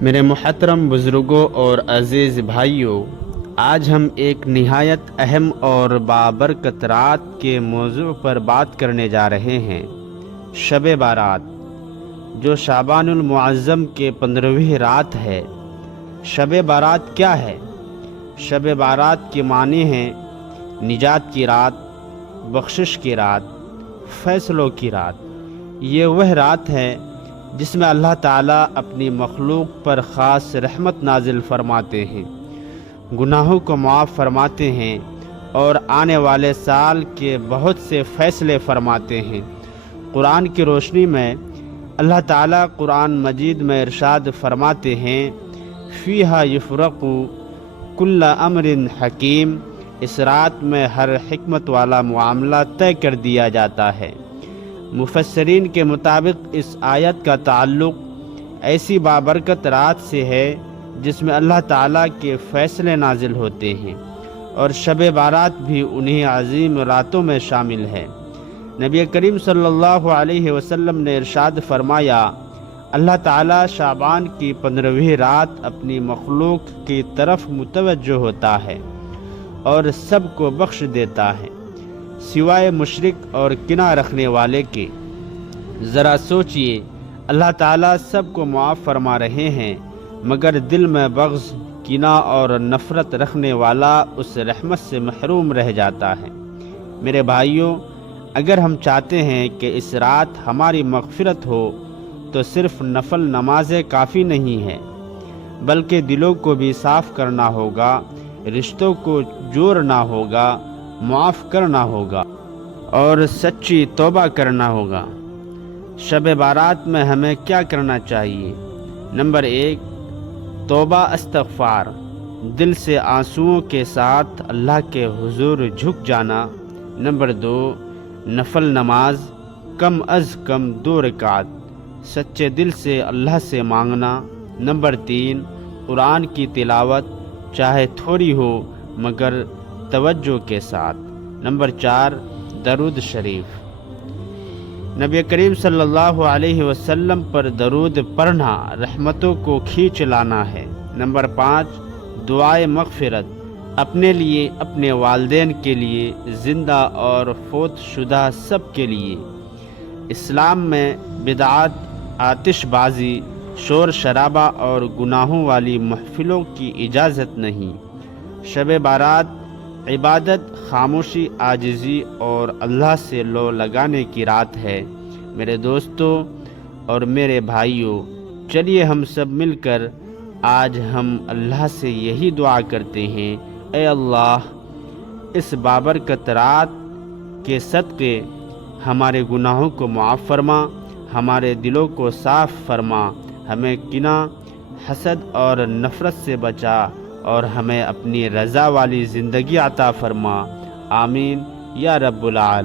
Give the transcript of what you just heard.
میرے محترم بزرگوں اور عزیز بھائیوں، آج ہم ایک نہایت اہم اور بابرکت رات کے موضوع پر بات کرنے جا رہے ہیں، شب بارات، جو شعبان المعظم کے 15ویں رات ہے۔ شب بارات کیا ہے؟ شب بارات کے معنی ہیں نجات کی رات، بخشش کی رات، فیصلوں کی رات۔ یہ وہ رات ہے جس میں اللہ تعالیٰ اپنی مخلوق پر خاص رحمت نازل فرماتے ہیں، گناہوں کو معاف فرماتے ہیں اور آنے والے سال کے بہت سے فیصلے فرماتے ہیں۔ قرآن کی روشنی میں اللہ تعالیٰ قرآن مجید میں ارشاد فرماتے ہیں، فیہا یفرق کل امر حکیم، اس رات میں ہر حکمت والا معاملہ طے کر دیا جاتا ہے۔ مفسرین کے مطابق اس آیت کا تعلق ایسی بابرکت رات سے ہے جس میں اللہ تعالیٰ کے فیصلے نازل ہوتے ہیں، اور شب بارات بھی انہی عظیم راتوں میں شامل ہے۔ نبی کریم صلی اللہ علیہ وسلم نے ارشاد فرمایا، اللہ تعالیٰ شعبان کی 15ویں رات اپنی مخلوق کی طرف متوجہ ہوتا ہے اور سب کو بخش دیتا ہے سوائے مشرک اور کینہ رکھنے والے کے۔ ذرا سوچئے، اللہ تعالیٰ سب کو معاف فرما رہے ہیں، مگر دل میں بغض، کینہ اور نفرت رکھنے والا اس رحمت سے محروم رہ جاتا ہے۔ میرے بھائیوں، اگر ہم چاہتے ہیں کہ اس رات ہماری مغفرت ہو تو صرف نفل نمازیں کافی نہیں ہیں، بلکہ دلوں کو بھی صاف کرنا ہوگا، رشتوں کو جوڑنا ہوگا، معاف کرنا ہوگا اور سچی توبہ کرنا ہوگا۔ شب بارات میں ہمیں کیا کرنا چاہیے؟ نمبر 1، توبہ استغفار، دل سے آنسوؤں کے ساتھ اللہ کے حضور جھک جانا۔ نمبر 2، نفل نماز، کم از کم 2 رکعت، سچے دل سے اللہ سے مانگنا۔ نمبر 3، قرآن کی تلاوت، چاہے تھوڑی ہو مگر توجہ کے ساتھ۔ نمبر 4، درود شریف، نبی کریم صلی اللہ علیہ وسلم پر درود پڑھنا رحمتوں کو کھینچ لانا ہے۔ نمبر 5، دعائے مغفرت، اپنے لیے، اپنے والدین کے لیے، زندہ اور فوت شدہ سب کے لیے۔ اسلام میں بدعات، آتش بازی، شور شرابہ اور گناہوں والی محفلوں کی اجازت نہیں۔ شب بارات عبادت، خاموشی، عاجزی اور اللہ سے لو لگانے کی رات ہے۔ میرے دوستوں اور میرے بھائیوں، چلیے ہم سب مل کر آج ہم اللہ سے یہی دعا کرتے ہیں، اے اللہ، اس بابرکت رات کے صدقے ہمارے گناہوں کو معاف فرما، ہمارے دلوں کو صاف فرما، ہمیں کینہ، حسد اور نفرت سے بچا اور ہمیں اپنی رضا والی زندگی عطا فرما۔ آمین یا رب العالمین۔